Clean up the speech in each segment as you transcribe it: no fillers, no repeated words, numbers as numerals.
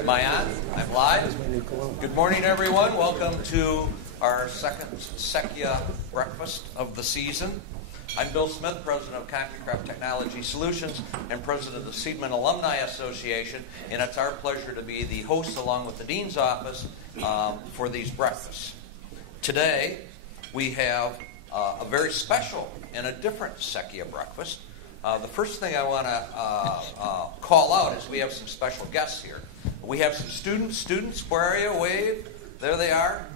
Am I on? I'm live. Good morning, everyone. Welcome to our second Secchia breakfast of the season. I'm Bill Smith, president of CompuCraft Technology Solutions and president of the Seidman Alumni Association, and it's our pleasure to be the host, along with the dean's office, for these breakfasts. Today, we have a very special and a different Secchia breakfast. The first thing I want to call out is we have some special guests here. We have some students. Students, where are you? Wave. There they are.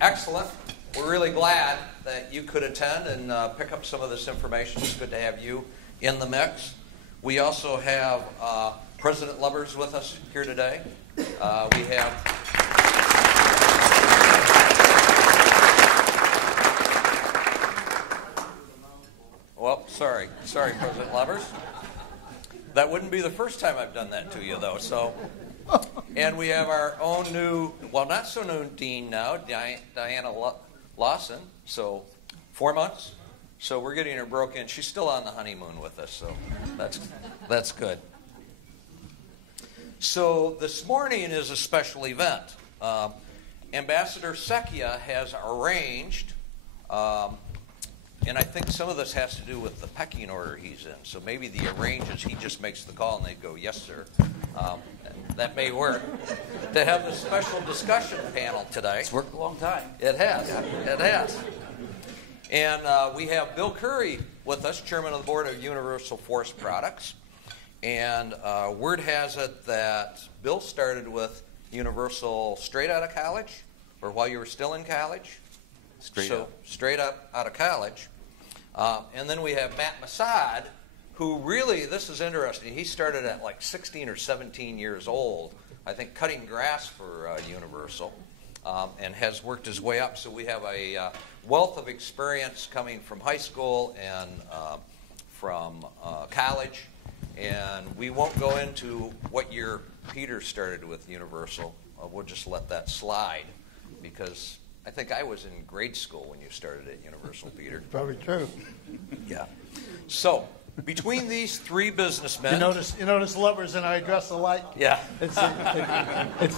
Excellent. We're really glad that you could attend and pick up some of this information. It's good to have you in the mix. We also have President Lubbers with us here today. We have... Well, sorry, President Lubbers. That wouldn't be the first time I've done that to you, though. So, and we have our own new, well, not so new dean now, Diana Lawson. So, 4 months. So we're getting her broke in. She's still on the honeymoon with us, so that's good. So this morning is a special event. Ambassador Secchia has arranged. And I think some of this has to do with the pecking order he's in. So maybe the arranges, he just makes the call and they go, yes, sir. That may work. To have this special discussion panel today. It's worked a long time. It has. It has. And we have Bill Currie with us, chairman of the board of Universal Forest Products. And word has it that Bill started with Universal straight out of college, or while you were still in college. Straight up out of college. And then we have Matt Masad, who really, this is interesting, he started at like 16 or 17 years old, I think cutting grass for Universal, and has worked his way up. So we have a wealth of experience coming from high school and from college. And we won't go into what year Peter started with Universal. We'll just let that slide, because I think I was in grade school when you started at Universal, Peter. Probably true. Yeah. So, between these three businessmen... You notice Lubbers and I dress alike? Yeah. It's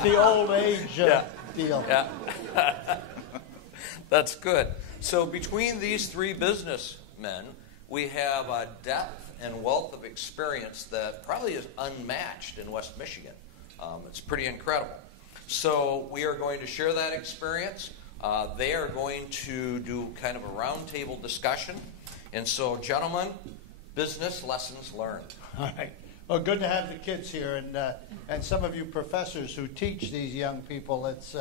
the old age deal. Yeah. That's good. So, between these three businessmen, we have a depth and wealth of experience that probably is unmatched in West Michigan. It's pretty incredible. So, we are going to share that experience. They are going to do kind of a roundtable discussion. And so, gentlemen, business lessons learned. All right. Well, good to have the kids here, and some of you professors who teach these young people. It's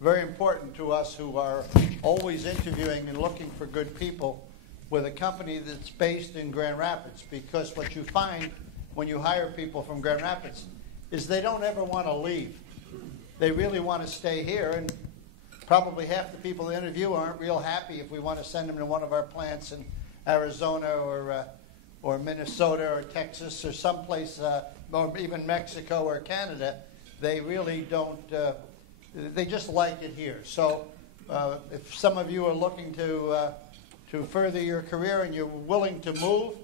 very important to us who are always interviewing and looking for good people with a company that's based in Grand Rapids, because what you find when you hire people from Grand Rapids is they don't ever want to leave. They really want to stay here, and probably half the people they interview aren't real happy if we want to send them to one of our plants in Arizona or Minnesota or Texas or someplace, or even Mexico or Canada. They really don't, they just like it here. So if some of you are looking to further your career and you're willing to move,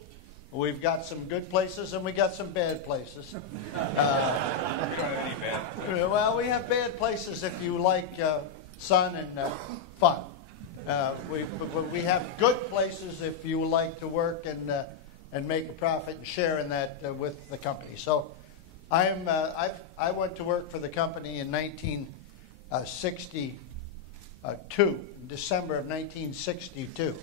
we've got some good places and we got some bad places. Well, we have bad places if you like sun and fun. We have good places if you like to work and make a profit and share in that with the company. So I went to work for the company in 1962, December of 1962.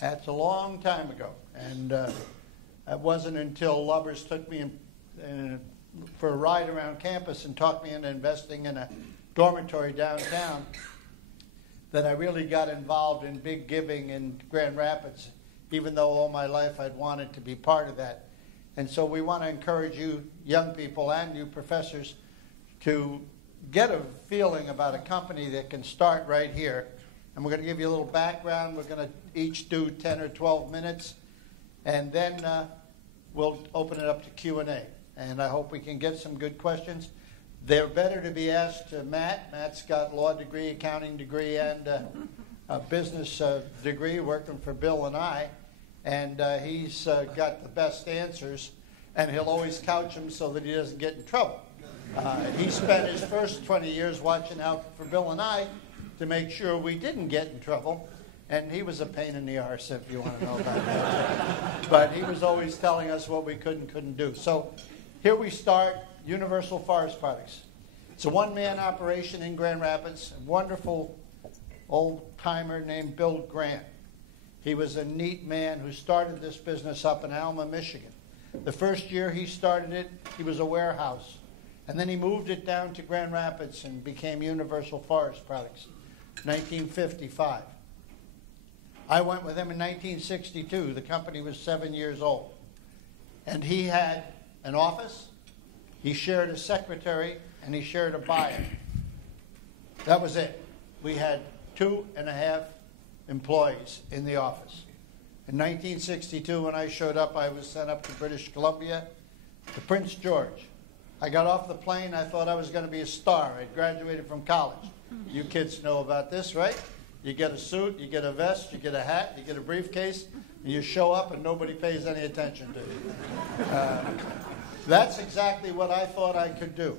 That's a long time ago, and it wasn't until Lubbers took me for a ride around campus and talked me into investing in a dormitory downtown that I really got involved in big giving in Grand Rapids, even though all my life I'd wanted to be part of that. And so we want to encourage you young people and you professors to get a feeling about a company that can start right here. And we're going to give you a little background. We're going to each do 10 or 12 minutes, and then we'll open it up to Q&A. And I hope we can get some good questions. They're better to be asked to Matt. Matt's got a law degree, accounting degree, and a business degree working for Bill and I. And he's got the best answers, and he'll always couch them so that he doesn't get in trouble. He spent his first 20 years watching out for Bill and I to make sure we didn't get in trouble. And he was a pain in the arse, if you want to know about that. But he was always telling us what we could and couldn't do. So here we start, Universal Forest Products. It's a one-man operation in Grand Rapids. A wonderful old-timer named Bill Grant. He was a neat man who started this business up in Alma, Michigan. The first year he started it, he was a warehouse. And then he moved it down to Grand Rapids and became Universal Forest Products, 1955. I went with him in 1962. The company was 7 years old. And he had an office, he shared a secretary, and he shared a buyer. That was it. We had 2.5 employees in the office. In 1962, when I showed up, I was sent up to British Columbia, to Prince George. I got off the plane, I thought I was going to be a star. I graduated from college. You kids know about this, right? You get a suit, you get a vest, you get a hat, you get a briefcase, and you show up and nobody pays any attention to you. That's exactly what I thought I could do.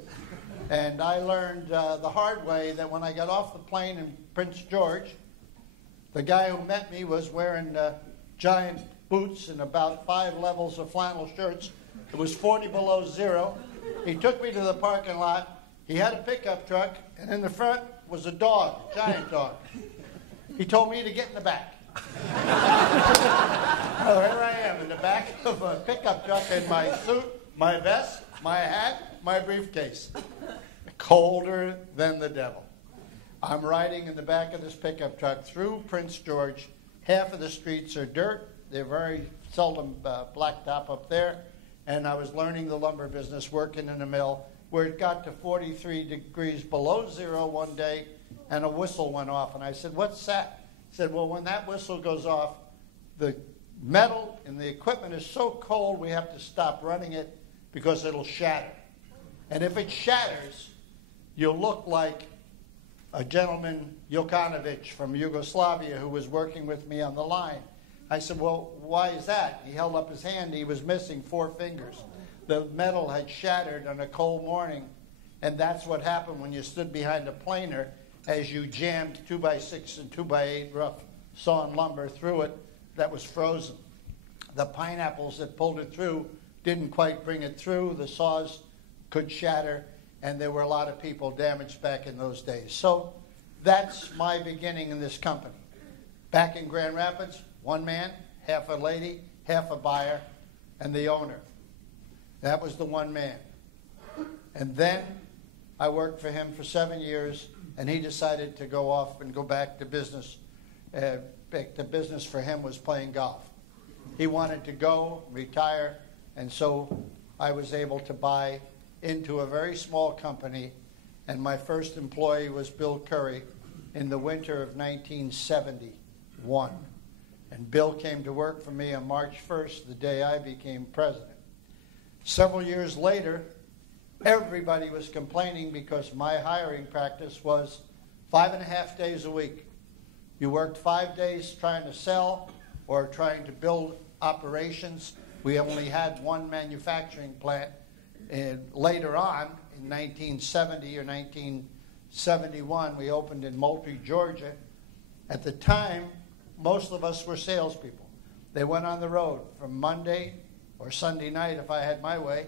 And I learned the hard way that when I got off the plane in Prince George, the guy who met me was wearing giant boots and about 5 levels of flannel shirts. It was 40 below zero. He took me to the parking lot. He had a pickup truck, and in the front was a dog, a giant dog. He told me to get in the back. So here I am in the back of a pickup truck in my suit, my vest, my hat, my briefcase. Colder than the devil. I'm riding in the back of this pickup truck through Prince George. Half of the streets are dirt. They're very seldom blacktop up there. And I was learning the lumber business, working in a mill, where it got to 43 degrees below zero one day, and a whistle went off. And I said, "What's that?" He said, "Well, when that whistle goes off, the metal in the equipment is so cold we have to stop running it because it'll shatter. And if it shatters, you'll look like a gentleman, Jokanovic from Yugoslavia, who was working with me on the line." I said, "Well, why is that?" He held up his hand. He was missing 4 fingers. The metal had shattered on a cold morning, and that's what happened when you stood behind a planer as you jammed 2x6 and 2x8 rough sawn lumber through it that was frozen. The pineapples that pulled it through didn't quite bring it through. The saws could shatter, and there were a lot of people damaged back in those days. So that's my beginning in this company. Back in Grand Rapids, one man, half a lady, half a buyer, and the owner. That was the one man. And then I worked for him for 7 years, and he decided to go off and go back to business. Back to business for him was playing golf. He wanted to go, retire, and so I was able to buy into a very small company, and my first employee was Bill Currie in the winter of 1971. And Bill came to work for me on March 1st, the day I became president. Several years later, everybody was complaining because my hiring practice was 5.5 days a week. You worked 5 days trying to sell or trying to build operations. We only had one manufacturing plant. And later on, in 1970 or 1971, we opened in Moultrie, Georgia. At the time, most of us were salespeople. They went on the road from Monday or Sunday night, if I had my way,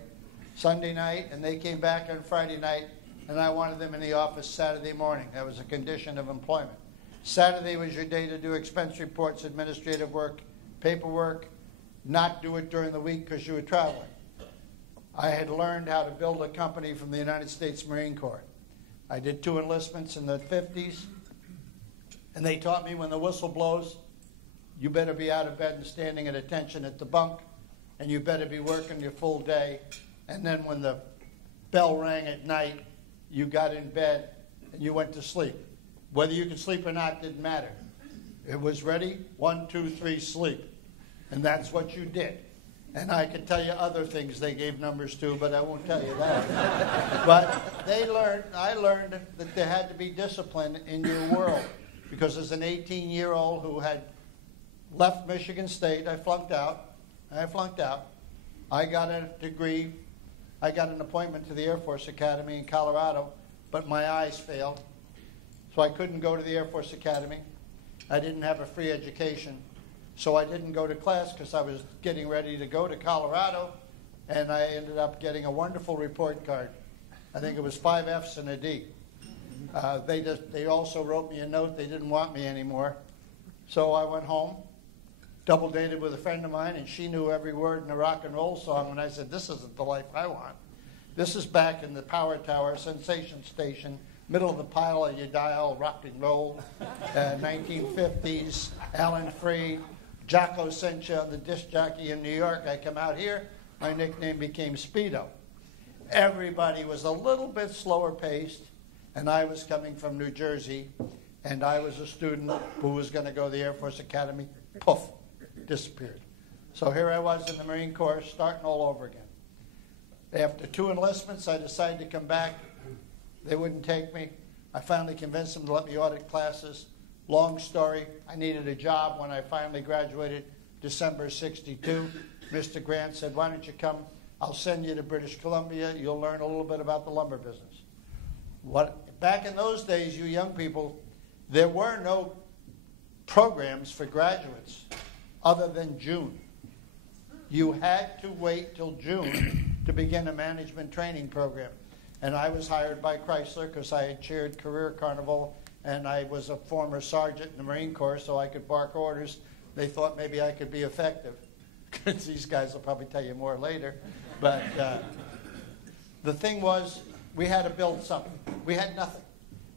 Sunday night, and they came back on Friday night, and I wanted them in the office Saturday morning. That was a condition of employment. Saturday was your day to do expense reports, administrative work, paperwork, not do it during the week because you were traveling. I had learned how to build a company from the United States Marine Corps. I did 2 enlistments in the 50s, and they taught me when the whistle blows, you better be out of bed and standing at attention at the bunk, and you better be working your full day. And then when the bell rang at night, you got in bed and you went to sleep. Whether you could sleep or not didn't matter. It was ready, 1, 2, 3, sleep. And that's what you did. And I could tell you other things they gave numbers to, but I won't tell you that. But I learned that there had to be discipline in your world. Because as an 18-year-old who had left Michigan State, I flunked out. I got a degree I got an appointment to the Air Force Academy in Colorado, but my eyes failed. So I couldn't go to the Air Force Academy. I didn't have a free education. So I didn't go to class because I was getting ready to go to Colorado, and I ended up getting a wonderful report card. I think it was 5 Fs and a D. They also wrote me a note they didn't want me anymore. So I went home, double dated with a friend of mine, and she knew every word in a rock and roll song, and I said, this isn't the life I want. This is back in the Power Tower, Sensation Station, middle of the pile of your dial, rock and roll, 1950s, Alan Freed, Jocko Secchia, the disc jockey in New York. I come out here, my nickname became Speedo. Everybody was a little bit slower paced, and I was coming from New Jersey, and I was a student who was going to go to the Air Force Academy. Poof, disappeared. So here I was in the Marine Corps, starting all over again. After 2 enlistments, I decided to come back. They wouldn't take me. I finally convinced them to let me audit classes. Long story, I needed a job when I finally graduated, December 62. Mr. Grant said, why don't you come? I'll send you to British Columbia. You'll learn a little bit about the lumber business. Back in those days, you young people, there were no programs for graduates other than June. You had to wait till June to begin a management training program. And I was hired by Chrysler because I had chaired Career Carnival, and I was a former sergeant in the Marine Corps, so I could bark orders. They thought maybe I could be effective. These guys will probably tell you more later. But the thing was, we had to build something. We had nothing.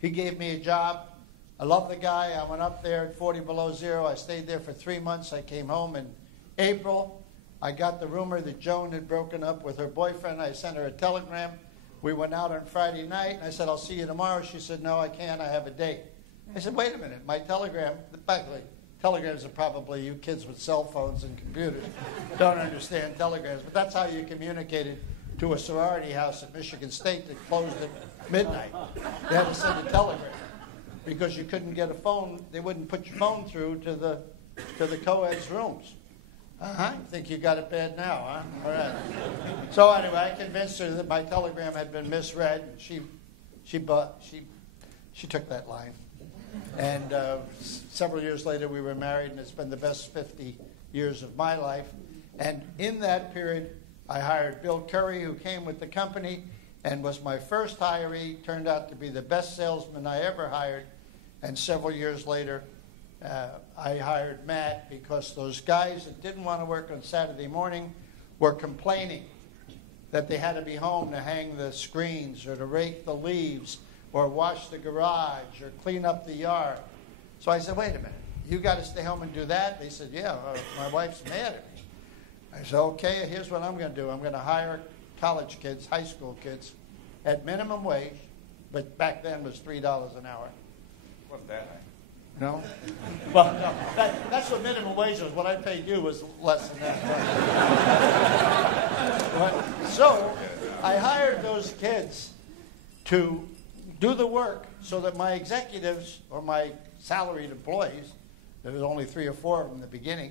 He gave me a job. I love the guy. I went up there at 40 below zero. I stayed there for 3 months. I came home in April. I got the rumor that Joan had broken up with her boyfriend. I sent her a telegram. We went out on Friday night, and I said, I'll see you tomorrow. She said, no, I can't. I have a date. I said, wait a minute. My telegram, by the way, telegrams are probably, you kids with cell phones and computers don't understand telegrams, but that's how you communicated to a sorority house at Michigan State that closed at midnight. They had to send a telegram because you couldn't get a phone. They wouldn't put your phone through to the co-ed's rooms. I think you got it bad now, huh? All right. So anyway, I convinced her that my telegram had been misread. And she took that line. And several years later, we were married, and it's been the best 50 years of my life. And in that period, I hired Bill Currie, who came with the company and was my first hiree, turned out to be the best salesman I ever hired. And several years later, I hired Matt because those guys that didn't want to work on Saturday morning were complaining that they had to be home to hang the screens or to rake the leaves or wash the garage or clean up the yard. So I said, wait a minute, you got to stay home and do that? They said, yeah, my wife's mad at me. I said, okay, here's what I'm going to do. I'm going to hire college kids, high school kids, at minimum wage, but back then was $3 an hour. Wasn't that high? No? Well, no, that's what minimum wage was. What I paid you was less than that. So I hired those kids to do the work so that my executives or my salaried employees, there was only 3 or 4 of them in the beginning,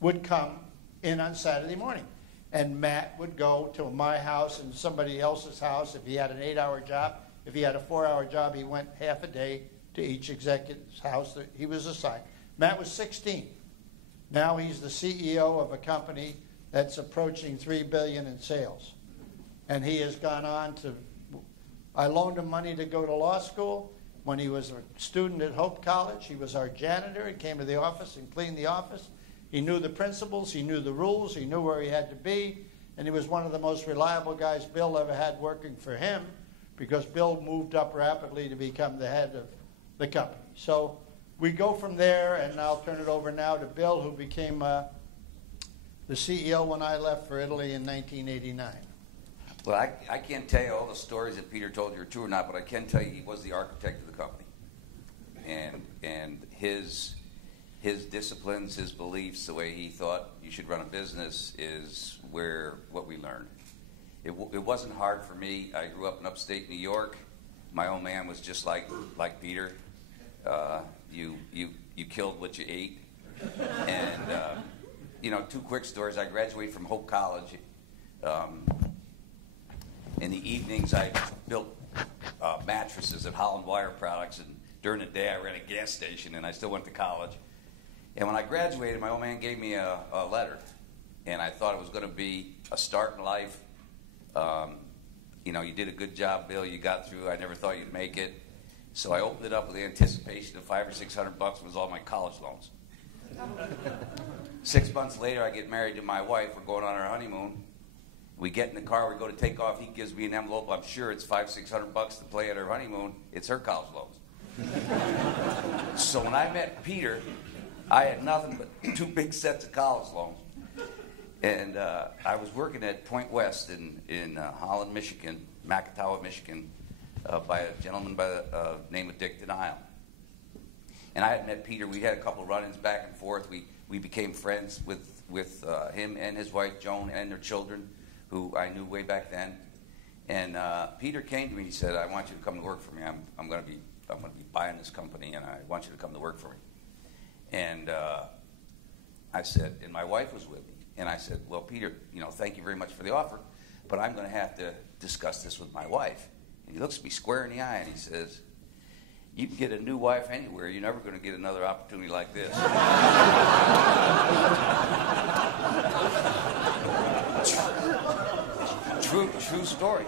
would come in on Saturday morning. And Matt would go to my house and somebody else's house if he had an 8-hour job. If he had a 4-hour job, he went half a day to each executive's house that he was assigned. Matt was 16. Now he's the CEO of a company that's approaching $3 billion in sales. And he has gone on to, I loaned him money to go to law school. When he was a student at Hope College, he was our janitor. He came to the office and cleaned the office. He knew the principles, he knew the rules, he knew where he had to be, and he was one of the most reliable guys Bill ever had working for him because Bill moved up rapidly to become the head of the company. So we go from there, and I'll turn it over now to Bill, who became the CEO when I left for Italy in 1989. Well, I can't tell you all the stories that Peter told you are true or not, but I can tell you he was the architect of the company. And his disciplines, his beliefs, the way he thought you should run a business is what we learned. It wasn't hard for me. I grew up in upstate New York. My old man was just like Peter. You killed what you ate. And, 2 quick stories. I graduated from Hope College In the evenings, I built mattresses at Holland Wire Products, and during the day, I ran a gas station, and I still went to college. And when I graduated, my old man gave me a letter, and I thought it was going to be a start in life. You know, you did a good job, Bill. You got through. I never thought you'd make it. So I opened it up with the anticipation of $500 or $600 was all my college loans. 6 months later, I get married to my wife. We're going on our honeymoon. We get in the car. We go to take off. He gives me an envelope. I'm sure it's $500 or $600 to play at our honeymoon. It's her college loans. So when I met Peter, I had nothing but 2 big sets of college loans. And I was working at Point West in Holland, Michigan, Macatawa, Michigan, by a gentleman by the name of Dick Denial. And I had met Peter. We had a couple run-ins back and forth. We became friends with him and his wife, Joan, and their children, who I knew way back then. And Peter came to me. He said, "I want you to come to work for me. I'm going to be buying this company, and I want you to come to work for me." And I said, and my wife was with me. And I said, "Well, Peter, thank you very much for the offer, but I'm going to have to discuss this with my wife." And he looks at me square in the eye and he says, "You can get a new wife anywhere. You're never going to get another opportunity like this." True story.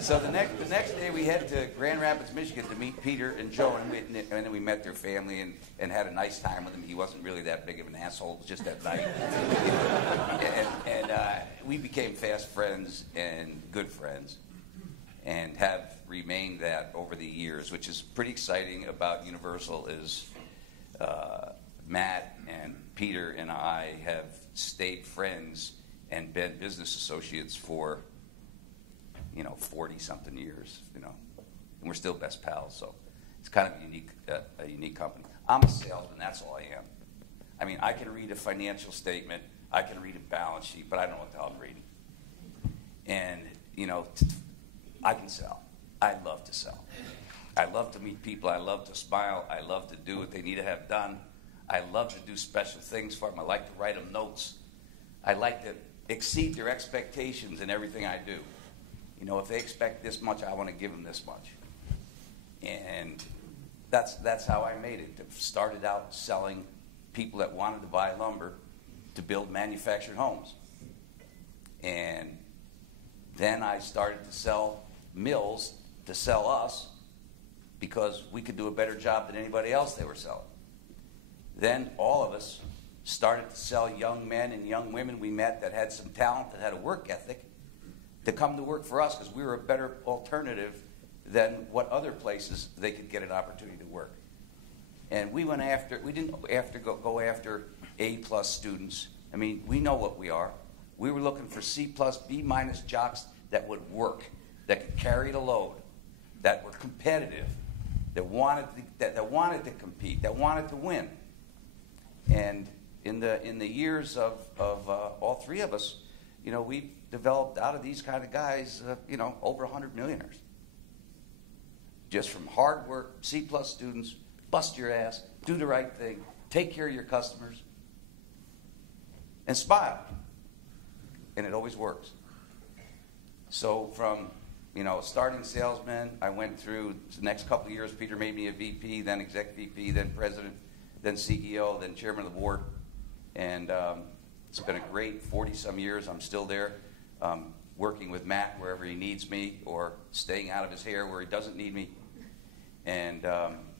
So the next day we headed to Grand Rapids, Michigan to meet Peter and Joe, and then we met their family and had a nice time with him. He wasn't really that big of an asshole, just that night. and we became fast friends and good friends, and have remained that over the years, which is pretty exciting about Universal is Matt and Peter and I have stayed friends and been business associates for 40-something years, and we're still best pals. So it's kind of a unique company. I'm a salesman. That's all I am. I mean, I can read a financial statement, I can read a balance sheet, but I don't know what the hell I'm reading. And I can sell. I love to sell. I love to meet people. I love to smile. I love to do what they need to have done. I love to do special things for them. I like to write them notes. I like to exceed their expectations in everything I do. If they expect this much, I want to give them this much. And that's how I made it. Started out selling people that wanted to buy lumber to build manufactured homes. And then I started to sell mills to sell us because we could do a better job than anybody else they were selling. Then all of us started to sell young men and young women we met that had some talent, that had a work ethic, to come to work for us because we were a better alternative than what other places they could get an opportunity to work. And we didn't go after A+ students. I mean, we know what we are. We were looking for C+, B- jocks that would work, that could carry the load, that were competitive, that wanted to compete, that wanted to win. And in the years of all three of us, we've developed out of these kind of guys, over 100 millionaires. Just from hard work, C+ students, bust your ass, do the right thing, take care of your customers, and smile. And it always works. So from, starting salesman, I went through the next couple of years. Peter made me a VP, then exec VP, then president, then CEO, then chairman of the board. And it's been a great 40-some years. I'm still there, working with Matt wherever he needs me, or staying out of his hair where he doesn't need me, and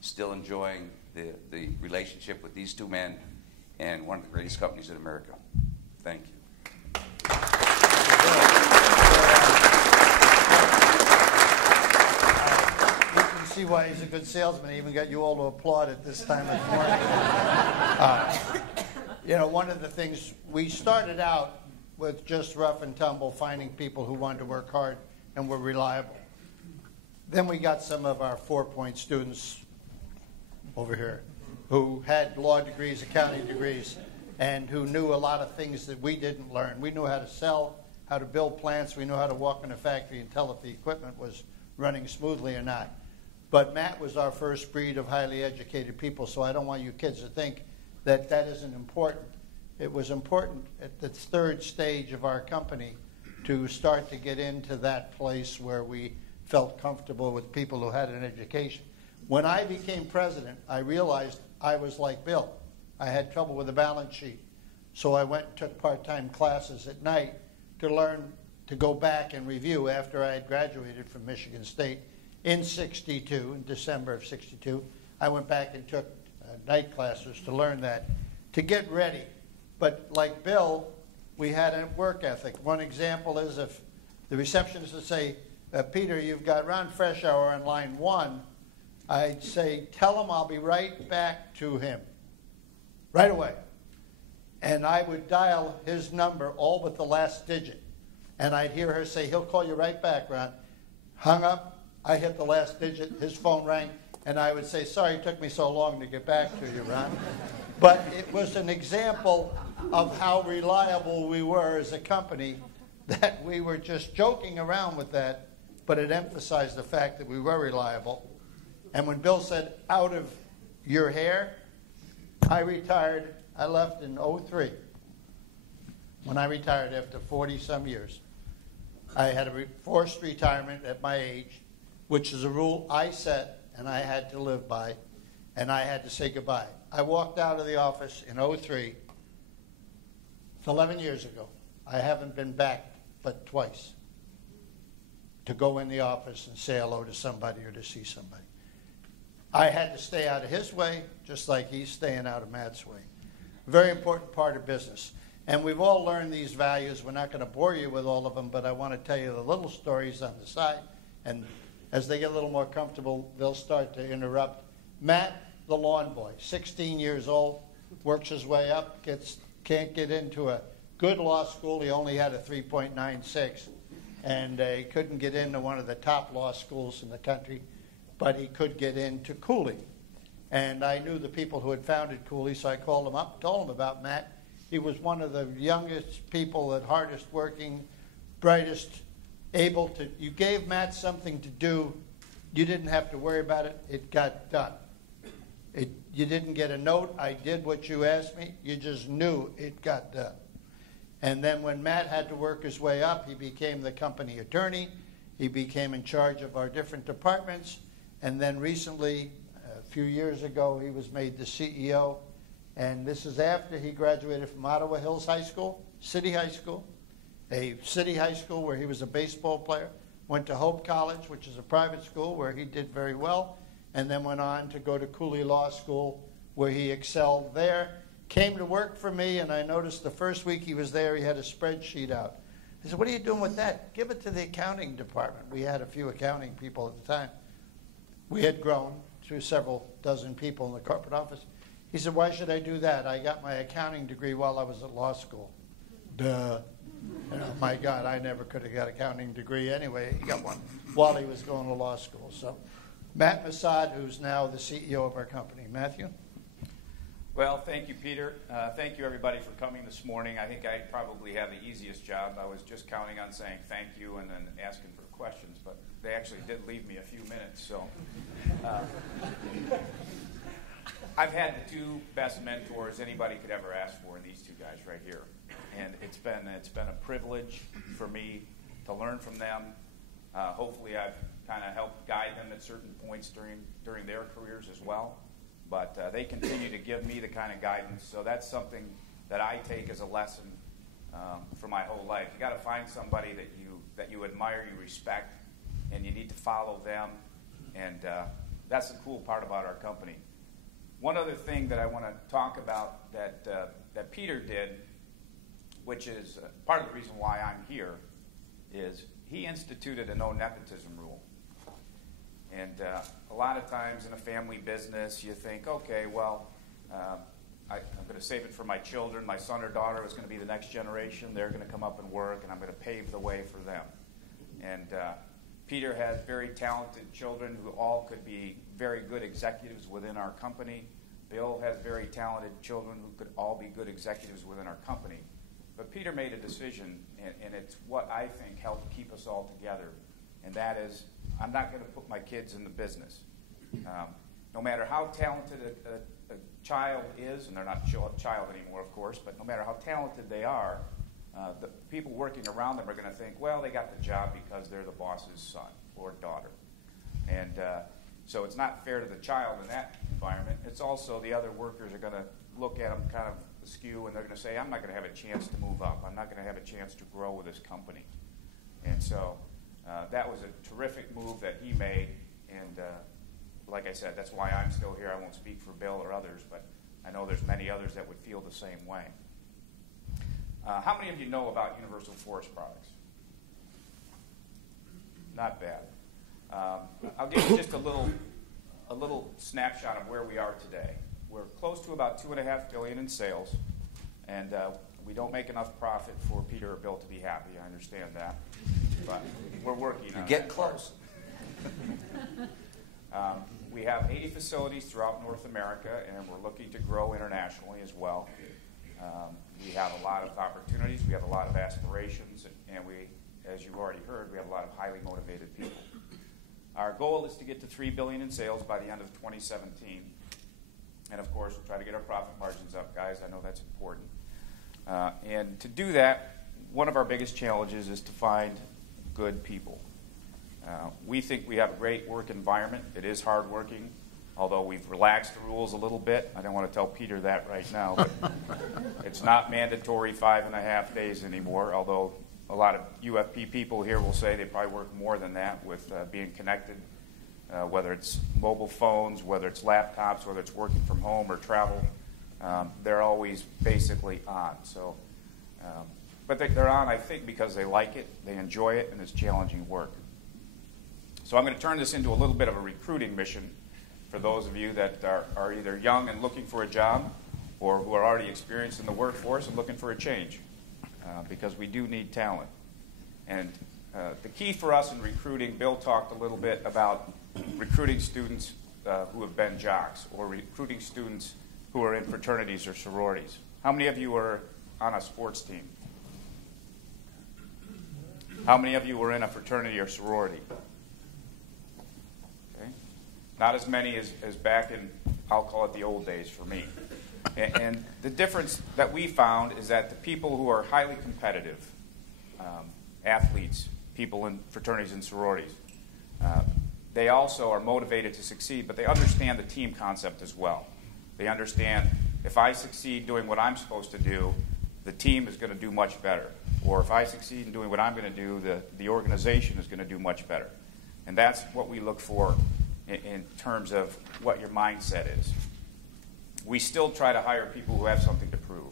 still enjoying the relationship with these two men and one of the greatest companies in America. Thank you. You can see why he's a good salesman. He even got you all to applaud at this time of morning. One of the things, we started out with just rough and tumble, finding people who wanted to work hard and were reliable. Then we got some of our 4-point students over here who had law degrees, accounting degrees, and who knew a lot of things that we didn't learn. We knew how to sell, how to build plants. We knew how to walk in a factory and tell if the equipment was running smoothly or not. But Matt was our first breed of highly educated people, so I don't want you kids to think that isn't important. It was important at the third stage of our company to start to get into that place where we felt comfortable with people who had an education. When I became president, I realized I was like Bill. I had trouble with the balance sheet. So I went and took part-time classes at night to learn to go back and review after I had graduated from Michigan State in '62, in December of '62. I went back and took night classes to learn that, to get ready. But like Bill, we had a work ethic. One example is if the receptionist would say, Peter, you've got Ron Freshour on line 1, I'd say, tell him I'll be right back to him, right away. And I would dial his number, all but the last digit. And I'd hear her say, he'll call you right back, Ron. Hung up, I hit the last digit, his phone rang, and I would say, sorry it took me so long to get back to you, Ron. But it was an example of how reliable we were as a company, that we were just joking around with that, but it emphasized the fact that we were reliable. And when Bill said, out of your hair, I retired. I left in '03 when I retired after 40-some years. I had a forced retirement at my age, which is a rule I set and I had to live by, and I had to say goodbye. I walked out of the office in '03. It's 11 years ago. I haven't been back but twice to go in the office and say hello to somebody or to see somebody. I had to stay out of his way, just like he's staying out of Matt's way. Very important part of business. And we've all learned these values. We're not going to bore you with all of them, but I want to tell you the little stories on the side. And as they get a little more comfortable, they'll start to interrupt. Matt, the lawn boy, 16 years old, works his way up, can't get into a good law school. He only had a 3.96, and he couldn't get into one of the top law schools in the country, but he could get into Cooley. And I knew the people who had founded Cooley, so I called him up, told him about Matt. He was one of the youngest people, the hardest working, brightest, able to, you gave Matt something to do, you didn't have to worry about it, it got done. You didn't get a note, I did what you asked me, you just knew it got done. And then when Matt had to work his way up, he became the company attorney, he became in charge of our different departments, and then recently, a few years ago, he was made the CEO, and this is after he graduated from Ottawa Hills High School, City High School, a city high school where he was a baseball player, went to Hope College, which is a private school where he did very well, and then went on to go to Cooley Law School where he excelled there. Came to work for me, and I noticed the first week he was there, he had a spreadsheet out. I said, what are you doing with that? Give it to the accounting department. We had a few accounting people at the time. We had grown to several dozen people in the corporate office. He said, why should I do that? I got my accounting degree while I was at law school. Duh. You know, my God, I never could have got an accounting degree anyway. He got one while he was going to law school. So Matt Masad, who's now the CEO of our company. Matthew? Well, thank you, Peter. Thank you, everybody, for coming this morning. I think I probably have the easiest job. I was just counting on saying thank you and then asking for questions, but they actually did leave me a few minutes. So I've had the two best mentors anybody could ever ask for in these two guys right here. And it's been a privilege for me to learn from them. Hopefully I've kind of helped guide them at certain points during their careers as well. But they continue to give me the kind of guidance. So that's something that I take as a lesson for my whole life. You got to find somebody that you admire, you respect, and you need to follow them. And that's the cool part about our company. One other thing that I want to talk about that Peter did, which is part of the reason why I'm here, is he instituted a no nepotism rule. And a lot of times in a family business, you think, okay, well, I'm going to save it for my children. My son or daughter is going to be the next generation. They're going to come up and work, and I'm going to pave the way for them. And Peter has very talented children who all could be very good executives within our company. Bill has very talented children who could all be good executives within our company. But Peter made a decision, and it's what I think helped keep us all together, and that is I'm not going to put my kids in the business. No matter how talented a child is, and they're not a child anymore, of course, but no matter how talented they are, the people working around them are going to think, well, they got the job because they're the boss's son or daughter. And so it's not fair to the child in that environment. It's also the other workers are going to look at them kind of askew, and they're going to say, I'm not going to have a chance to move up. I'm not going to have a chance to grow with this company. And so that was a terrific move that he made. And like I said, that's why I'm still here. I won't speak for Bill or others, but I know there's many others that would feel the same way. How many of you know about Universal Forest Products? Not bad. I'll give you just a little snapshot of where we are today. We're close to about $2.5 billion in sales, and we don't make enough profit for Peter or Bill to be happy. I understand that, but we're working on it. Get close. We have 80 facilities throughout North America, and we're looking to grow internationally as well. We have a lot of opportunities. We have a lot of aspirations, and we, as you've already heard, we have a lot of highly motivated people. Our goal is to get to $3 billion in sales by the end of 2017. And, of course, we'll try to get our profit margins up, guys. I know that's important. And to do that, one of our biggest challenges is to find good people. We think we have a great work environment. It is hardworking, although we've relaxed the rules a little bit. I don't want to tell Peter that right now, but it's not mandatory 5.5 days anymore, although a lot of UFP people here will say they probably work more than that with being connected, whether it's mobile phones, whether it's laptops, whether it's working from home or travel. They're always basically on. So, but they're on, I think, because they like it, they enjoy it, and it's challenging work. So I'm going to turn this into a little bit of a recruiting mission for those of you that are either young and looking for a job or who are already experienced in the workforce and looking for a change, because we do need talent. And the key for us in recruiting, Bill talked a little bit about recruiting students who have been jocks or recruiting students who are in fraternities or sororities. How many of you are on a sports team? How many of you were in a fraternity or sorority? Okay. Not as many as back in, I'll call it the old days for me. And the difference that we found is that the people who are highly competitive, athletes, people in fraternities and sororities, they also are motivated to succeed, but they understand the team concept as well. They understand if I succeed doing what I'm supposed to do, the team is going to do much better. Or if I succeed in doing what I'm going to do, the organization is going to do much better. And that's what we look for in terms of what your mindset is. We still try to hire people who have something to prove.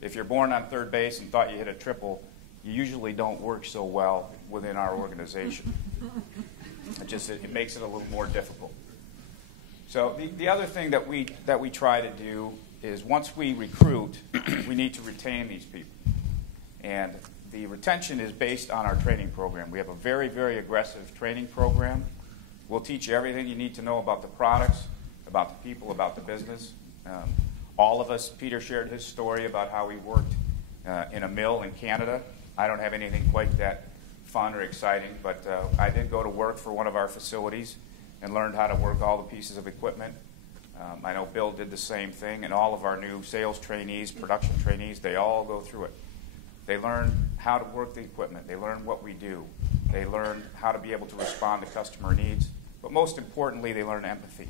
If you're born on third base and thought you hit a triple, you usually don't work so well within our organization. It makes it a little more difficult. So the other thing that we try to do is once we recruit, we need to retain these people. And the retention is based on our training program. We have a very, very aggressive training program. We'll teach you everything you need to know about the products, about the people, about the business. All of us, Peter shared his story about how he worked in a mill in Canada. I don't have anything quite that fun or exciting, but I did go to work for one of our facilities and learned how to work all the pieces of equipment. I know Bill did the same thing, and all of our new sales trainees, production trainees, they all go through it. They learn how to work the equipment. They learn what we do. They learn how to be able to respond to customer needs. But most importantly, they learn empathy.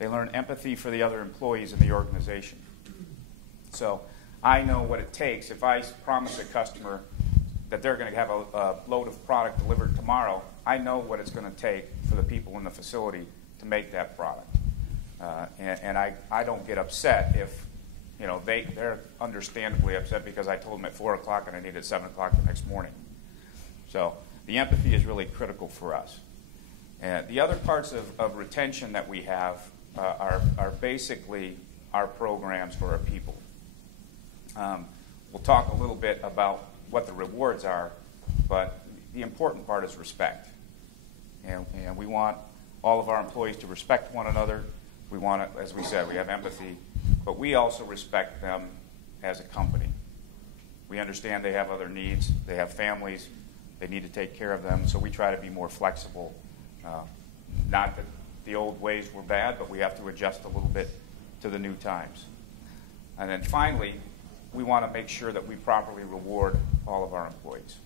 They learn empathy for the other employees in the organization. So I know what it takes. If I promise a customer that they're going to have a load of product delivered tomorrow, I know what it's going to take for the people in the facility to make that product. And I don't get upset if, they're understandably upset because I told them at 4 o'clock and I need it at 7 o'clock the next morning. So the empathy is really critical for us. And the other parts of retention that we have are basically our programs for our people. We'll talk a little bit about what the rewards are, but the important part is respect. And we want all of our employees to respect one another. We want to, as we said, we have empathy, but we also respect them as a company. We understand they have other needs. They have families. They need to take care of them, so we try to be more flexible. Not that the old ways were bad, but we have to adjust a little bit to the new times. And then finally, we want to make sure that we properly reward all of our employees.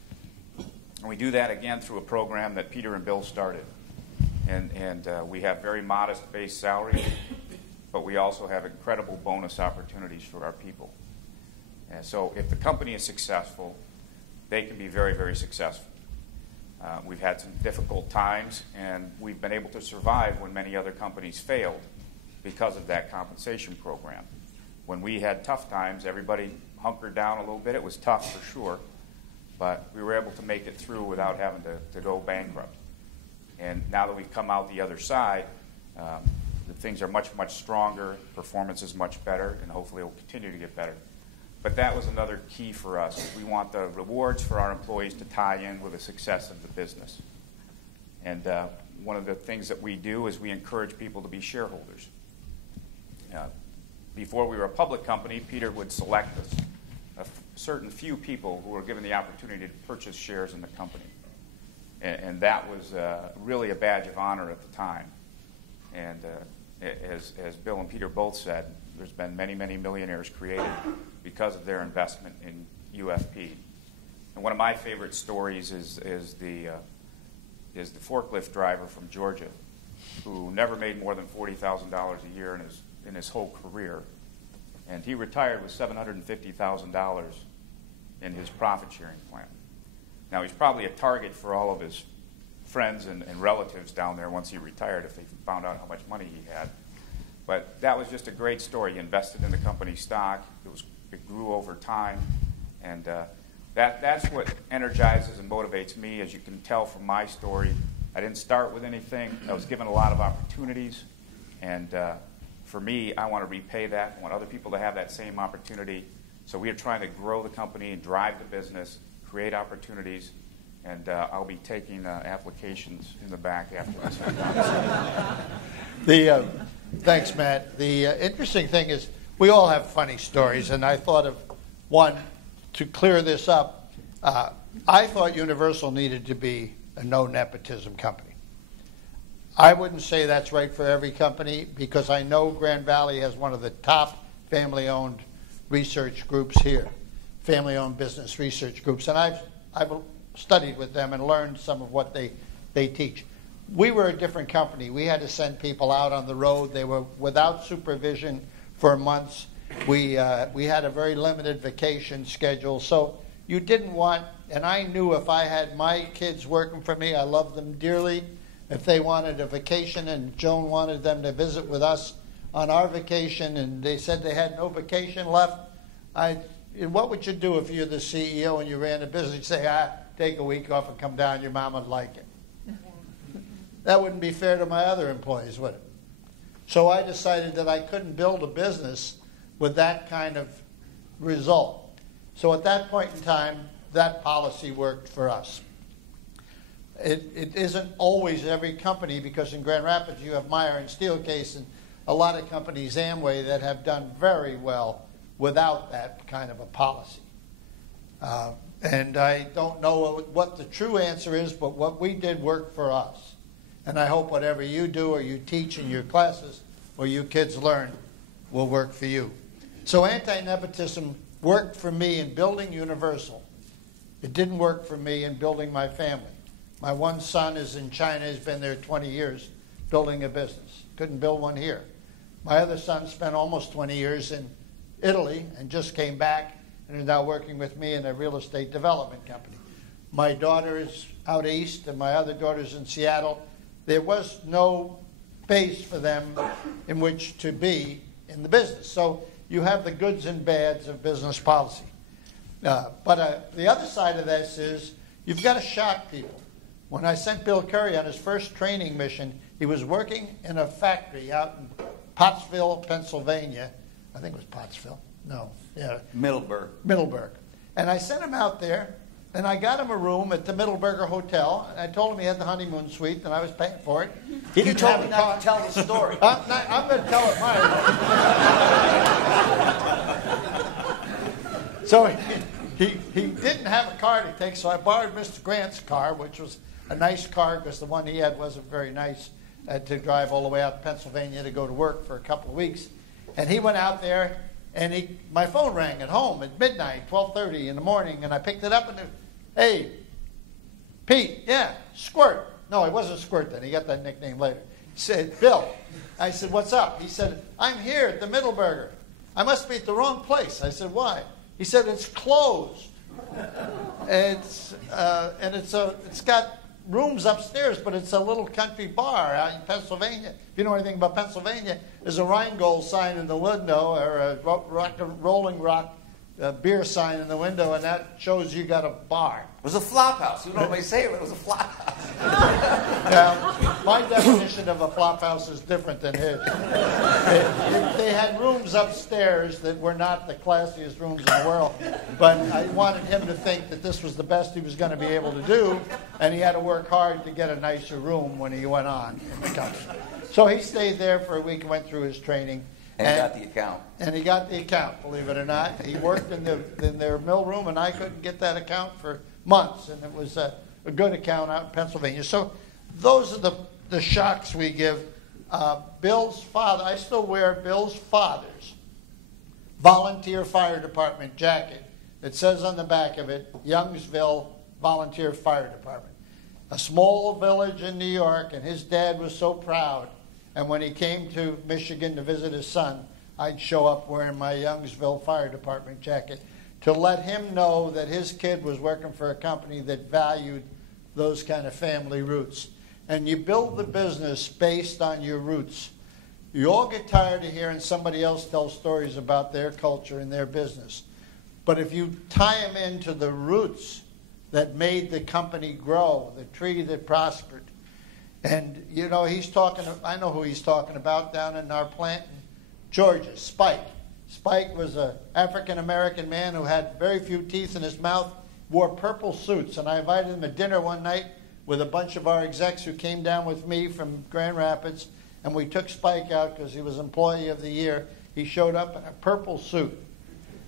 And we do that, again, through a program that Peter and Bill started. And we have very modest base salaries, but we also have incredible bonus opportunities for our people. And so if the company is successful, they can be very, very successful. We've had some difficult times, and we've been able to survive when many other companies failed because of that compensation program. When we had tough times, everybody hunkered down a little bit. It was tough for sure, but we were able to make it through without having to go bankrupt. And now that we've come out the other side, the things are much, much stronger, performance is much better, and hopefully it will continue to get better. But that was another key for us. We want the rewards for our employees to tie in with the success of the business. And one of the things that we do is we encourage people to be shareholders. Before we were a public company, Peter would select a certain few people who were given the opportunity to purchase shares in the company. And that was really a badge of honor at the time. And as Bill and Peter both said, there's been many, many millionaires created because of their investment in UFP. And one of my favorite stories is the forklift driver from Georgia who never made more than $40,000 a year in his whole career. And he retired with $750,000 in his profit-sharing plan. Now, he's probably a target for all of his friends and relatives down there once he retired if they found out how much money he had. But that was just a great story. He invested in the company stock. It grew over time. And that's what energizes and motivates me. As you can tell from my story, I didn't start with anything. I was given a lot of opportunities. And for me, I want to repay that. I want other people to have that same opportunity. So we are trying to grow the company and drive the business, create opportunities, and I'll be taking applications in the back after this. Thanks, Matt. The interesting thing is we all have funny stories, and I thought of one to clear this up. I thought Universal needed to be a no nepotism company. I wouldn't say that's right for every company because I know Grand Valley has one of the top family-owned research groups here, family-owned business research groups, and I've studied with them and learned some of what they teach. We were a different company. We had to send people out on the road. They were without supervision for months. We had a very limited vacation schedule. So you didn't want, and I knew if I had my kids working for me, I loved them dearly. If they wanted a vacation and Joan wanted them to visit with us on our vacation and they said they had no vacation left, what would you do if you're the CEO and you ran a business? You'd say, take a week off and come down. Your mom would like it. That wouldn't be fair to my other employees, would it? So I decided that I couldn't build a business with that kind of result. So at that point in time, that policy worked for us. It isn't always every company because in Grand Rapids you have Meyer and Steelcase and a lot of companies, Amway, that have done very well without that kind of a policy. And I don't know what the true answer is, but what we did worked for us. And I hope whatever you do or you teach in your classes or you kids learn will work for you. So anti-nepotism worked for me in building Universal. It didn't work for me in building my family. My one son is in China. He's been there 20 years building a business. Couldn't build one here. My other son spent almost 20 years in Italy and just came back and is now working with me in a real estate development company. My daughter is out east and my other daughter's in Seattle. There was no base for them in which to be in the business. So you have the goods and bads of business policy. But the other side of this is you've got to shock people. When I sent Bill Currie on his first training mission, he was working in a factory out in Pottsville, Pennsylvania. I think it was Pottsville. No, yeah. Middleburg. And I sent him out there, and I got him a room at the Middleburger Hotel. And I told him he had the honeymoon suite, and I was paying for it. You told me not to tell the story. I'm going to tell it mine. So he didn't have a car to take, so I borrowed Mr. Grant's car, which was a nice car because the one he had wasn't very nice to drive all the way out to Pennsylvania to go to work for a couple of weeks. And he went out there, And my phone rang at home at midnight, 12:30 in the morning, and I picked it up and hey, Pete, yeah, Squirt. No, it wasn't Squirt then. He got that nickname later. He said, Bill. I said, what's up? He said, I'm here at the Middleburger. I must be at the wrong place. I said, why? He said, it's closed. It's got rooms upstairs, but it's a little country bar out in Pennsylvania. If you know anything about Pennsylvania, there's a Rheingold sign in the window, or a Rolling Rock beer sign in the window, and that shows you got a bar. It was a flop house. You know what they say? It was a flop house. Now, my definition of a flop house is different than his. They had rooms upstairs that were not the classiest rooms in the world, but I wanted him to think that this was the best he was going to be able to do, and he had to work hard to get a nicer room when he went on in the company. So he stayed there for a week and went through his training. And he got the account. And he got the account, believe it or not. He worked in their mill room, and I couldn't get that account for months, and it was a good account out in Pennsylvania. So those are the shocks we give. Bill's father, I still wear Bill's father's volunteer fire department jacket. It says on the back of it, Youngsville Volunteer Fire Department. A small village in New York, and his dad was so proud. And when he came to Michigan to visit his son, I'd show up wearing my Youngsville Fire Department jacket to let him know that his kid was working for a company that valued those kind of family roots. And you build the business based on your roots. You all get tired of hearing somebody else tell stories about their culture and their business. But if you tie them into the roots that made the company grow, the tree that prospered. And, you know, I know who he's talking about down in our plant in Georgia, Spike. Spike was an African-American man who had very few teeth in his mouth, wore purple suits. And I invited him to dinner one night with a bunch of our execs who came down with me from Grand Rapids. And we took Spike out because he was Employee of the Year. He showed up in a purple suit.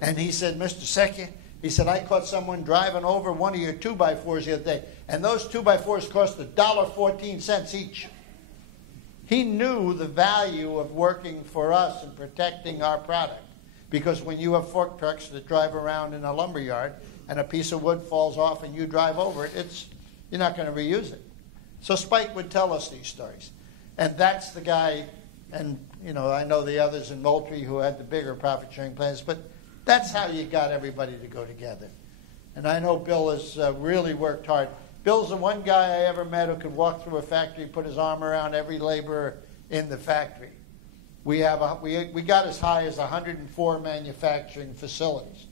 And he said, Mr. Secchia, he said, I caught someone driving over one of your 2x4s the other day. And those 2x4s cost $1.14 each. He knew the value of working for us and protecting our product. Because when you have fork trucks that drive around in a lumber yard and a piece of wood falls off and you drive over it, you're not going to reuse it. So Spike would tell us these stories. And that's the guy, and you know, I know the others in Moultrie who had the bigger profit sharing plans, but that's how you got everybody to go together. And I know Bill has really worked hard. Bill's the one guy I ever met who could walk through a factory, put his arm around every laborer in the factory. We got as high as 104 manufacturing facilities.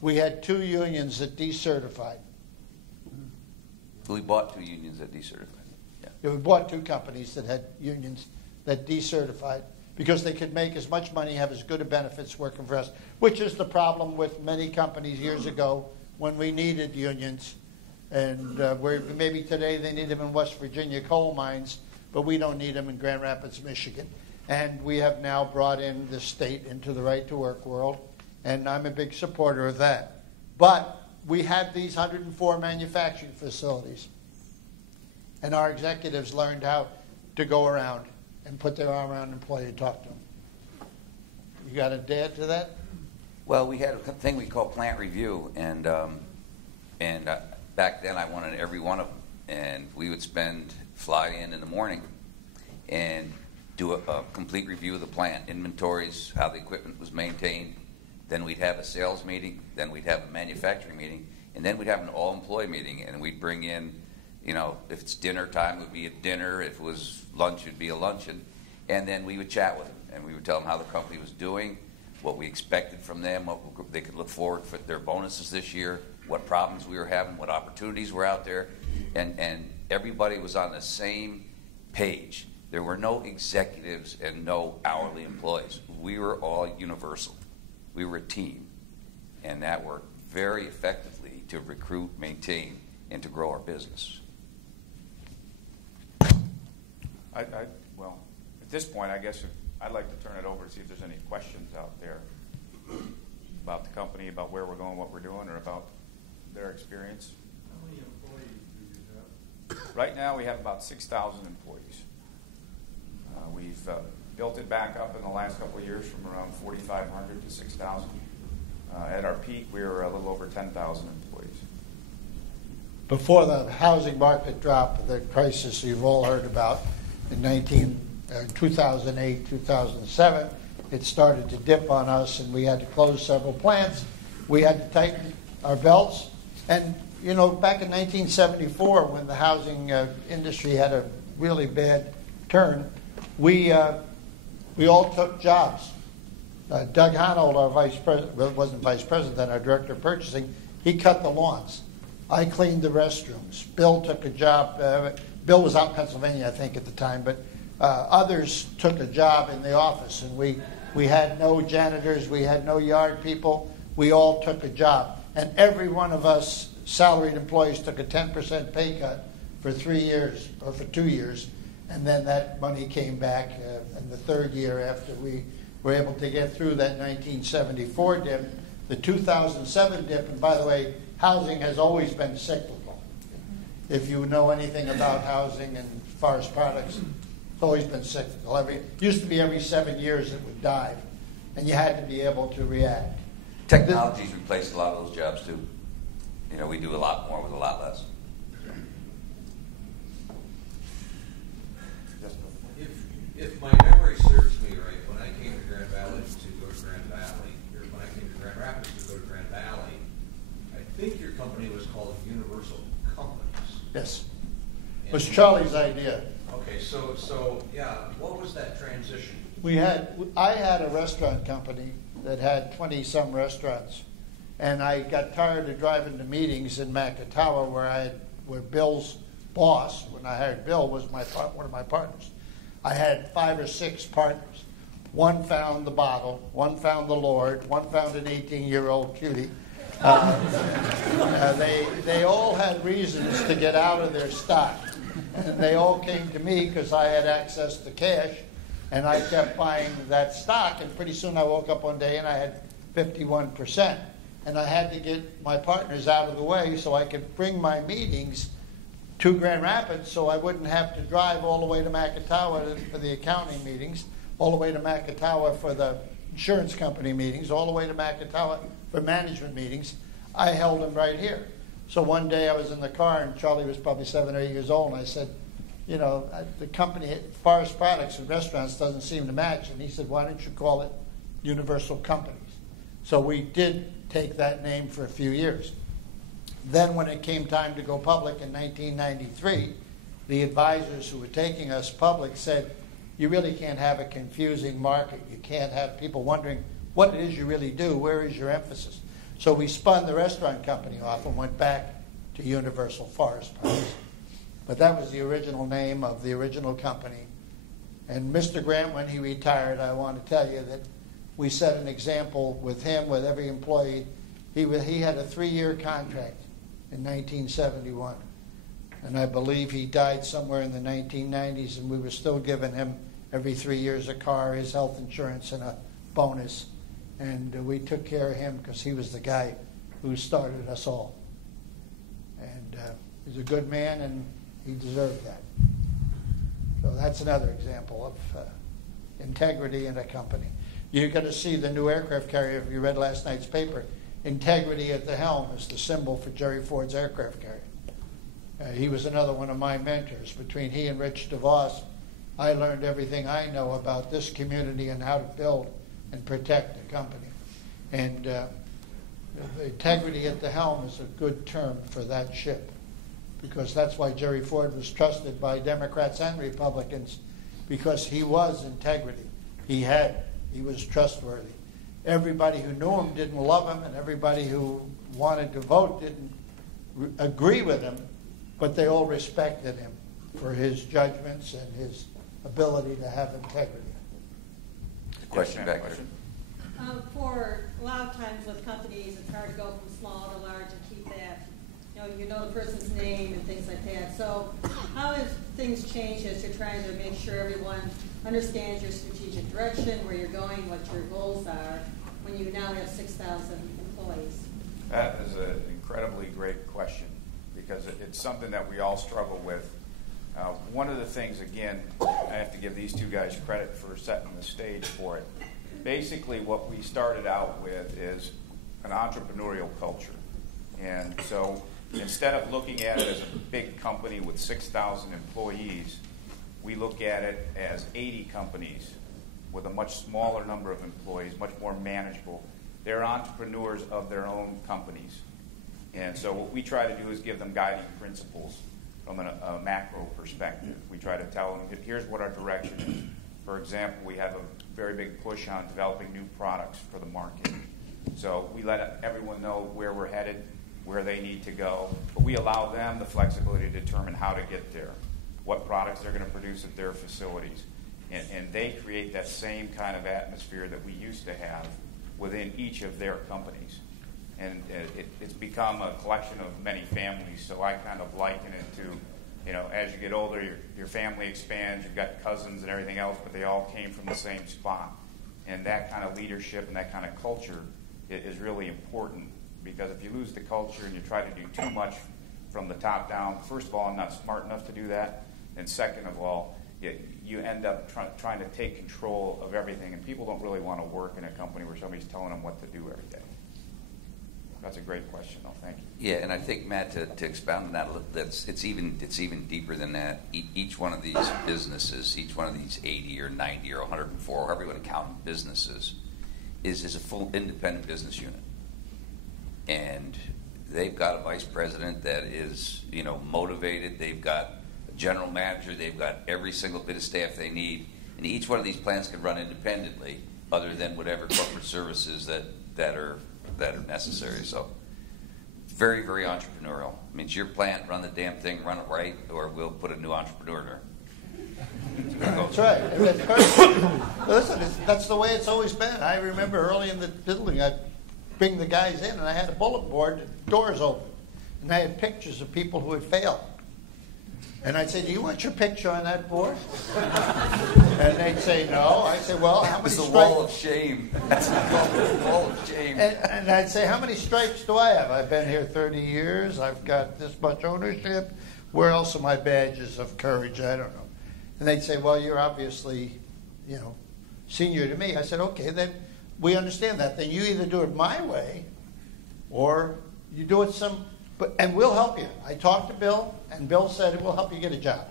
We had 2 unions that decertified. We bought 2 unions that decertified. Yeah, we bought 2 companies that had unions that decertified because they could make as much money, have as good a benefits working for us, which is the problem with many companies years ago when we needed unions. And where maybe today they need them in West Virginia coal mines, but we don't need them in Grand Rapids, Michigan. And we have now brought in the state into the right to work world, and I'm a big supporter of that. But we had these 104 manufacturing facilities, and our executives learned how to go around and put their arm around an employee and talk to them. You got to add to that? Well, we had a thing we call plant review, and back then I wanted every one of them, and we would fly in the morning and do a complete review of the plant, inventories, how the equipment was maintained. Then we'd have a sales meeting, then we'd have a manufacturing meeting, and then we'd have an all-employee meeting, and we'd bring in, you know, if it's dinner time, it would be a dinner. If it was lunch, it would be a luncheon. And then we would chat with them, and we would tell them how the company was doing, what we expected from them, what they could look forward for their bonuses this year, what problems we were having, what opportunities were out there. And everybody was on the same page. There were no executives and no hourly employees. We were all universal. We were a team. And that worked very effectively to recruit, maintain, and to grow our business. Well, at this point, I guess I'd like to turn it over to see if there's any questions out there about the company, about where we're going, what we're doing, or about their experience. How many employees do you have? Right now, we have about 6,000 employees. built it back up in the last couple of years from around 4,500 to 6,000. At our peak, we were a little over 10,000 employees. Before the housing market dropped, the crisis you've all heard about in 2008, 2007, it started to dip on us, and we had to close several plants. We had to tighten our belts. And, you know, back in 1974, when the housing industry had a really bad turn, we all took jobs. Doug Honold, our vice president, well, wasn't vice president then, our director of purchasing, he cut the lawns. I cleaned the restrooms. Bill took a job. Bill was out in Pennsylvania, I think, at the time, but others took a job in the office, and we had no janitors, we had no yard people. We all took a job, and every one of us salaried employees took a 10% pay cut for 3 years or for 2 years, and then that money came back in the third year after we were able to get through that 1974 dip. The 2007 dip, and by the way, housing has always been cyclical. If you know anything about housing and forest products, it's always been cyclical. It used to be every 7 years it would dive, and you had to be able to react. Technology's replaced a lot of those jobs too. You know, we do a lot more with a lot less. If my memory serves me right, when I came to Grand Valley to go to Grand Valley, or when I came to Grand Rapids to go to Grand Valley, I think your company was called Universal Companies. Yes. It was Charlie's idea. Okay, so yeah, what was that transition? I had a restaurant company that had 20-some restaurants, and I got tired of driving to meetings in Macatawa where Bill's boss, when I hired Bill, was one of my partners. I had 5 or 6 partners. One found the bottle, one found the Lord, one found an 18-year-old cutie. They all had reasons to get out of their stock. And they all came to me because I had access to cash, and I kept buying that stock, and pretty soon I woke up one day and I had 51%. And I had to get my partners out of the way so I could bring my meetings to Grand Rapids so I wouldn't have to drive all the way to Macatawa for the accounting meetings, all the way to Macatawa for the insurance company meetings, all the way to Macatawa for management meetings. I held them right here. So one day I was in the car, and Charlie was probably 7 or 8 years old, and I said, you know, the company, Forest Products and Restaurants, doesn't seem to match. And he said, why don't you call it Universal Companies? So we did take that name for a few years. Then when it came time to go public in 1993, the advisors who were taking us public said, you really can't have a confusing market. You can't have people wondering what it is you really do. Where is your emphasis? So we spun the restaurant company off and went back to Universal Forest Products. But that was the original name of the original company. And Mr. Grant, when he retired, I want to tell you that we set an example with him, with every employee. He had a 3-year contract in 1971. And I believe he died somewhere in the 1990s, and we were still giving him every 3 years a car, his health insurance, and a bonus. And we took care of him because he was the guy who started us all. And he's a good man, and he deserved that. So that's another example of integrity in a company. You're going to see the new aircraft carrier, if you read last night's paper, integrity at the helm is the symbol for Jerry Ford's aircraft carrier. He was another one of my mentors. Between he and Rich DeVos, I learned everything I know about this community and how to build and protect a company. And integrity at the helm is a good term for that ship, because that's why Jerry Ford was trusted by Democrats and Republicans, because he was integrity. He was trustworthy. Everybody who knew him didn't love him, and everybody who wanted to vote didn't agree with him, but they all respected him for his judgments and his ability to have integrity. Question back there. For a lot of times with companies, it's hard to go from small to large and keep that, you know the person's name and things like that. So how have things changed as you're trying to make sure everyone understands your strategic direction, where you're going, what your goals are, when you now have 6,000 employees? That is an incredibly great question, because it's something that we all struggle with. one of the things, again, I have to give these two guys credit for setting the stage for it. Basically, what we started out with is an entrepreneurial culture. And so instead of looking at it as a big company with 6,000 employees, we look at it as 80 companies with a much smaller number of employees, much more manageable. They're entrepreneurs of their own companies. And so what we try to do is give them guiding principles from a macro perspective. We try to tell them, here's what our direction is. For example, we have a very big push on developing new products for the market. So we let everyone know where we're headed, where they need to go, but we allow them the flexibility to determine how to get there, what products they're going to produce at their facilities. And they create that same kind of atmosphere that we used to have within each of their companies. And it's become a collection of many families, so I kind of liken it to, as you get older, your family expands, you've got cousins and everything else, but they all came from the same spot. And that kind of leadership and that kind of culture is really important, because if you lose the culture and you try to do too much from the top down, first of all, I'm not smart enough to do that, and second of all, you end up trying to take control of everything, and people don't really want to work in a company where somebody's telling them what to do every day. That's a great question, though. Thank you. Yeah, and I think, Matt, to expound on that a little, it's even deeper than that. Each one of these businesses, each one of these 80 or 90 or 104, however you want to count businesses, is a full independent business unit. And they've got a vice president that is, motivated. They've got a general manager. They've got every single bit of staff they need. And each one of these plants can run independently, other than whatever corporate services that are necessary. So very, very entrepreneurial. I mean, it's your plant, run the damn thing, run it right, or we'll put a new entrepreneur there. That's right. That's perfect. Listen, that's the way it's always been. I remember early in the building, I'd bring the guys in, and I had a bulletin board, the doors open, and I had pictures of people who had failed. And I'd say, do you want your picture on that board? And they'd say, no. I'd say, well, how many stripes? It's the wall of shame. That's the wall of shame. And I'd say, how many stripes do I have? I've been here 30 years. I've got this much ownership. Where else are my badges of courage? I don't know. And they'd say, well, you're obviously, senior to me. I said, okay, then we understand that. Then you either do it my way or you do it and we'll help you. I talked to Bill, and Bill said we'll help you get a job.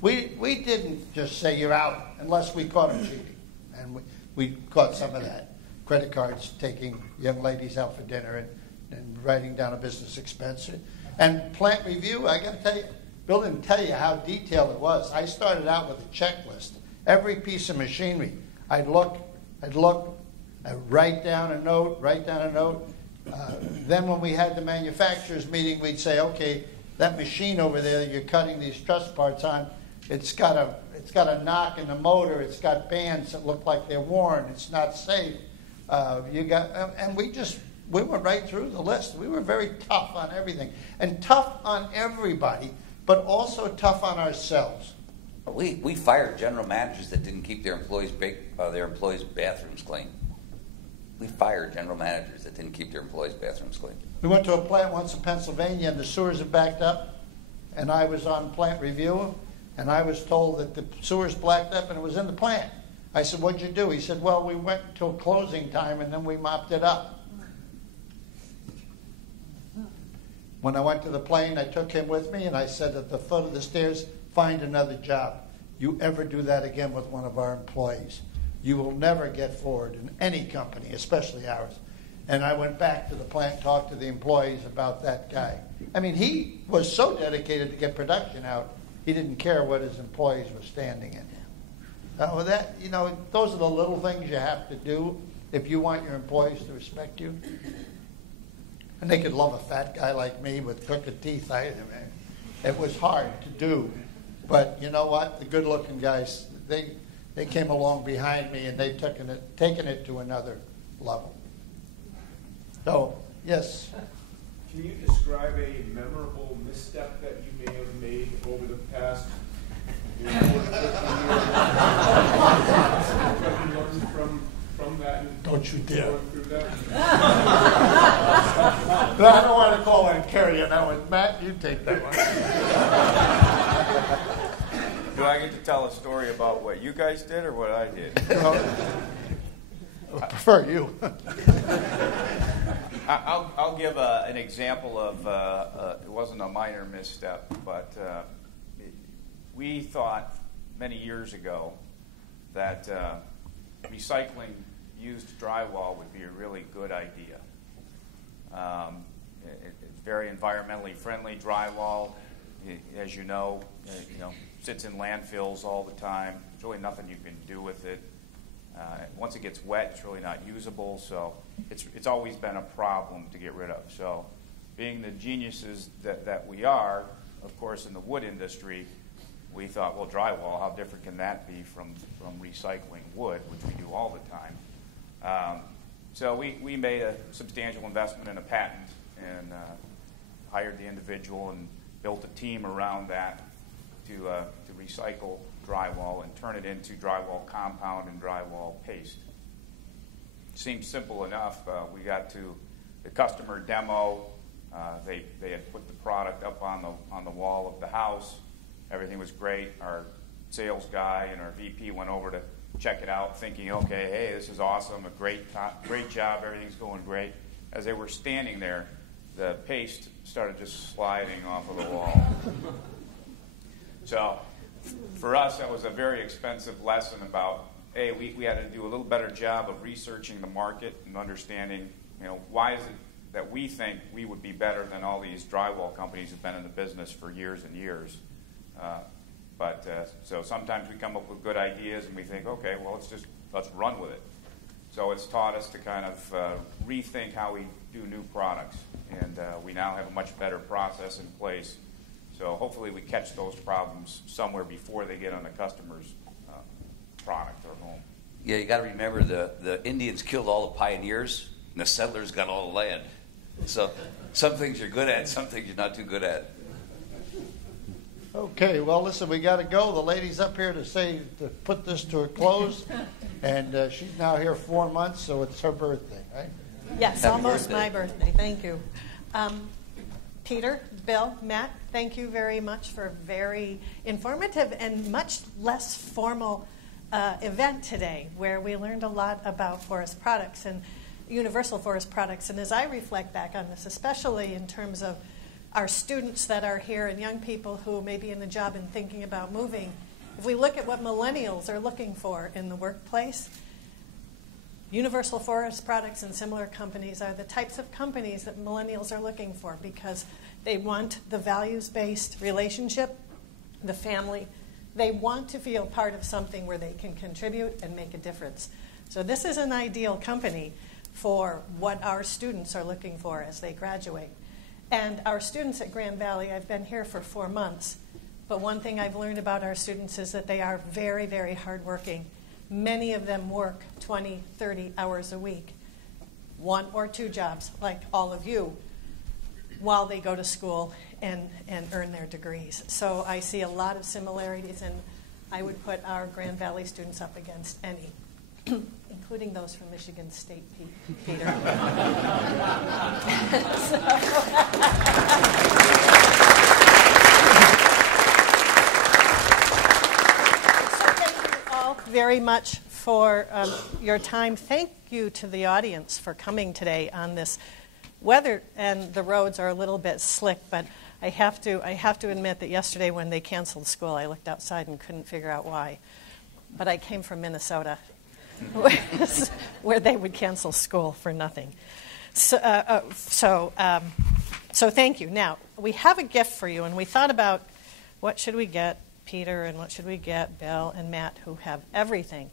We didn't just say you're out unless we caught him cheating. And we caught some of that. Credit cards, taking young ladies out for dinner and writing down a business expense. And plant review, I got to tell you, Bill didn't tell you how detailed it was. I started out with a checklist. Every piece of machinery, I'd look, I'd write down a note. Then when we had the manufacturers meeting, we'd say, okay, that machine over there that you're cutting these truss parts on, it's got a knock in the motor. It's got bands that look like they're worn. It's not safe. And we went right through the list. We were very tough on everything, and tough on everybody, but also tough on ourselves. We fired general managers that didn't keep their employees' bathrooms clean. We fired general managers that didn't keep their employees' bathrooms clean. We went to a plant once in Pennsylvania, and the sewers had backed up, and I was on plant review, and I was told that the sewers blacked up and it was in the plant. I said, what'd you do? He said, well, we went until closing time, and then we mopped it up. When I went to the plane, I took him with me, and I said at the foot of the stairs, find another job. You ever do that again with one of our employees, you will never get forward in any company, especially ours. And I went back to the plant, talked to the employees about that guy. I mean, he was so dedicated to get production out, he didn't care what his employees were standing in. Those are the little things you have to do if you want your employees to respect you. And they could love a fat guy like me with crooked teeth. It was hard to do. But you know what? The good-looking guys, they came along behind me, and they've taken it to another level. So, yes. Can you describe a memorable misstep that you may have made over the past 40, 50 years? Have you learned from that? Don't you dare. Going through that? I don't want to call on Currie on that one. Matt, you take that one. I get to tell a story about what you guys did or what I did? I prefer you. I'll give an example of, it wasn't a minor misstep, but we thought many years ago that recycling used drywall would be a really good idea. It's very environmentally friendly drywall. As you know, sits in landfills all the time. There's really nothing you can do with it. Once it gets wet, it's really not usable. So it's always been a problem to get rid of. So being the geniuses that we are, of course, in the wood industry, we thought, well, drywall, how different can that be from recycling wood, which we do all the time? So we made a substantial investment in a patent and hired the individual and built a team around that to recycle drywall and turn it into drywall compound and drywall paste. Seemed simple enough. We got to the customer demo. They had put the product up on the wall of the house. Everything was great. Our sales guy and our VP went over to check it out, thinking, okay, hey, this is awesome, a great job, everything's going great. As they were standing there, the paste started just sliding off of the wall. So for us, that was a very expensive lesson about, hey, we had to do a little better job of researching the market and understanding, why is it that we think we would be better than all these drywall companies who've been in the business for years and years. So sometimes we come up with good ideas and we think, okay, well, let's run with it. So it's taught us to kind of rethink how we do new products. And we now have a much better process in place. So hopefully we catch those problems somewhere before they get on the customer's product or home. Yeah, you got to remember the Indians killed all the pioneers, and the settlers got all the land. So some things you're good at, some things you're not too good at. Okay, well, listen, we got to go. The lady's up here to put this to a close, and she's now here 4 months, so it's her birthday, right? Yes, Happy almost birthday. my birthday. Thank you. Peter, Bill, Matt, thank you very much for a very informative and much less formal event today, where we learned a lot about forest products and universal forest products. And as I reflect back on this, especially in terms of our students that are here and young people who may be in the job and thinking about moving, if we look at what millennials are looking for in the workplace, universal forest products and similar companies are the types of companies that millennials are looking for, because they want the values-based relationship, the family. They want to feel part of something where they can contribute and make a difference. So this is an ideal company for what our students are looking for as they graduate. And our students at Grand Valley, I've been here for 4 months, but one thing I've learned about our students is that they are very, very hardworking. Many of them work 20, 30 hours a week, 1 or 2 jobs, like all of you, while they go to school and earn their degrees. So I see a lot of similarities, and I would put our Grand Valley students up against any, including those from Michigan State, Peter. Very much for your time. Thank you to the audience for coming today on this weather, and the roads are a little bit slick, but I have to admit that yesterday when they canceled school, I looked outside and couldn't figure out why. But I came from Minnesota, where they would cancel school for nothing. So thank you. Now, we have a gift for you, and we thought about what should we get Peter and what should we get Bill and Matt, who have everything.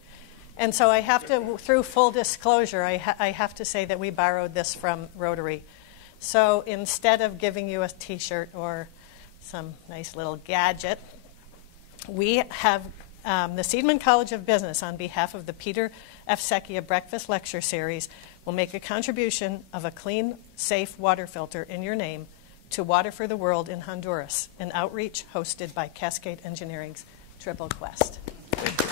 And so I have to, through full disclosure, I have to say that we borrowed this from Rotary. So instead of giving you a T-shirt or some nice little gadget, we have the Seidman College of Business, on behalf of the Peter F. Secchia Breakfast Lecture Series, will make a contribution of a clean, safe water filter in your name to Water for the World in Honduras, an outreach hosted by Cascade Engineering's Triple Quest. Thank you.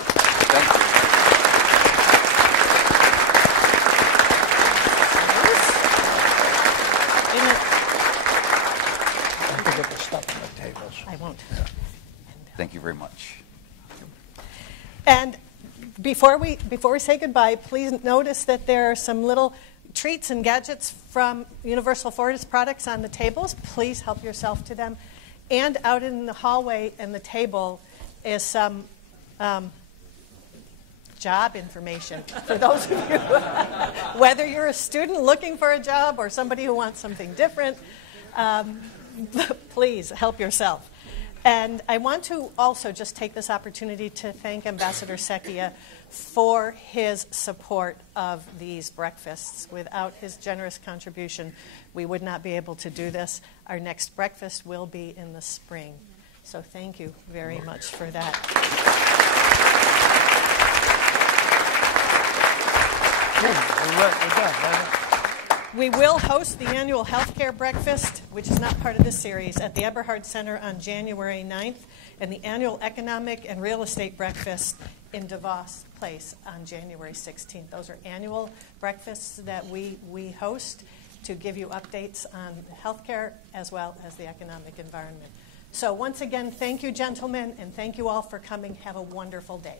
Don't forget the stuff on the tables. I won't. Thank you very much. And before we say goodbye, please notice that there are some little treats and gadgets from Universal Forest products on the tables. Please help yourself to them. And out in the hallway and the table is some job information for those of you, whether you're a student looking for a job or somebody who wants something different, please help yourself. And I want to also just take this opportunity to thank Ambassador Secchia for his support of these breakfasts. Without his generous contribution, we would not be able to do this. Our next breakfast will be in the spring. So thank you very much for that. We will host the annual healthcare breakfast, which is not part of this series, at the Eberhard Center on January 9th, and the annual economic and real estate breakfast in DeVos Place on January 16th. Those are annual breakfasts that we host to give you updates on healthcare as well as the economic environment. So once again, thank you, gentlemen, and thank you all for coming. Have a wonderful day.